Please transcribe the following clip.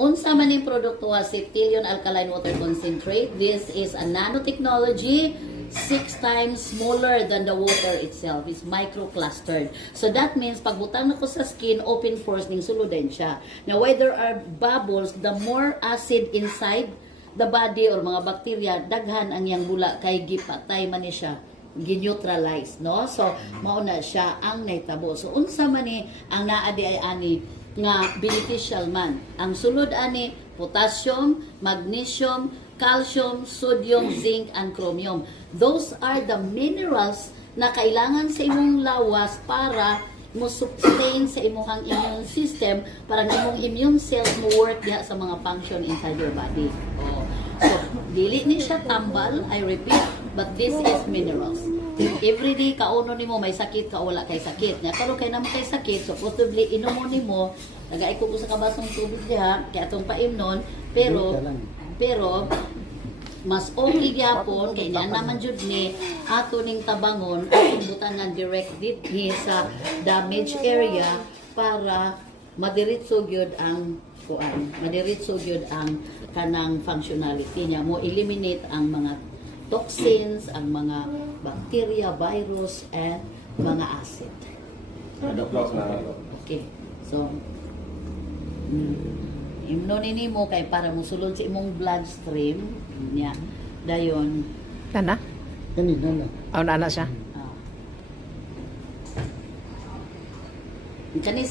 unsa man ning produkto nga Septilion Alkaline Water Concentrate. This is a nanotechnology, 6 times smaller than the water itself. It's microclustered. So that means pagbutang nako sa skin, open pores ning suludan siya. Now why there are bubbles, the more acid inside the body or mga bacteria, daghan ang yang bula kay gipatay man ni siya, gineutralize, no? So mauna siya ang naitabo. So unsa man ni ang naadi ay ani nga beneficial man. Ang sulod ani potassium, magnesium, calcium, sodium, zinc, and chromium. Those are the minerals na kailangan sa imong lawas para mo sustain sa imong immune system, para ang imong immune cells mo work diha sa mga function inside your body. Oh. So, dili ni siya tambal, I repeat, but this is minerals. Every day kauno nimo may sakit ka o wala kay sakit. Nya karon kay naman kay sakit, so possibly inomon nimo, nagaiko ko sa kabasong tubig diha kay atong paimnon, pero mas okay gyapon kay na naman jud ni ato ning tabangon atong butangan direct dinhi sa damaged area para madiretso gyud ang kuan, madiretso gyud ang kanang functionality niya, mo eliminate ang mga toxins, ang mga bacteria, virus, and mga acid. Okay. So, imnonin mo kay para musulod sa imong bloodstream niya. Dayon. Nana? Nana. Oh, nana siya. Kanis